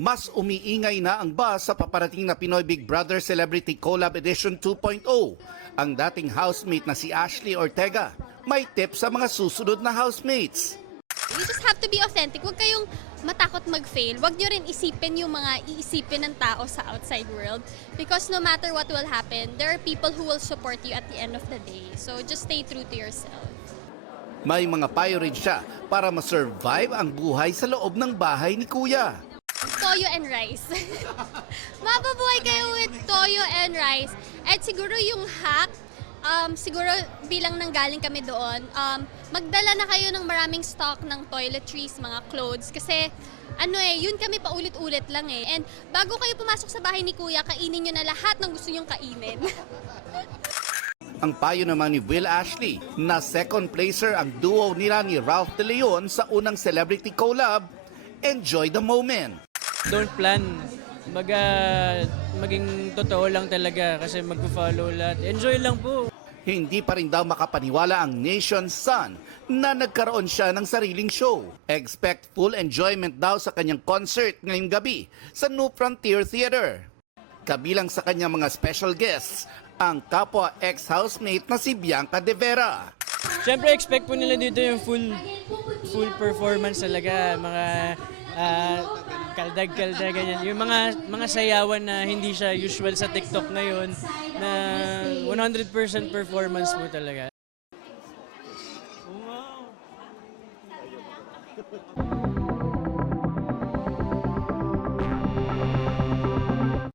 Mas umiingay na ang buzz sa paparating na Pinoy Big Brother Celebrity Collab Edition 2.0. Ang dating housemate na si Ashley Ortega may tip sa mga susunod na housemates. You just have to be authentic. Huwag kayong matakot mag-fail. Huwag nyo rin isipin yung mga iisipin ng tao sa outside world. Because no matter what will happen, there are people who will support you at the end of the day. So just stay true to yourself. May mga payo rin siya para ma-survive ang buhay sa loob ng bahay ni Kuya. Toyo and rice. Mababuhay kayo with toyo and rice. At siguro yung hack, siguro bilang nanggaling kami doon, magdala na kayo ng maraming stock ng toiletries, mga clothes. Kasi yun kami paulit-ulit lang eh. And bago kayo pumasok sa bahay ni Kuya, kainin nyo na lahat ng gusto nyong kainin. Ang payo naman ni Will Ashley na second placer ang duo nila ni Ralph De Leon sa unang celebrity collab, enjoy the moment. Don't plan. Maging totoo lang talaga kasi magpo-follow lahat. Enjoy lang po. Hindi pa rin daw makapaniwala ang nation's son na nagkaroon siya ng sariling show. Expect full enjoyment daw sa kanyang concert ngayong gabi sa New Frontier Theater. Kabilang sa kanyang mga special guests, ang kapwa ex-housemate na si Bianca De Vera. Siyempre expect po nila dito yung full performance talaga. Mga kaldag-kaldag, ganyan. Yung mga sayawan na hindi siya usual sa TikTok ngayon na 100% performance po talaga. Wow!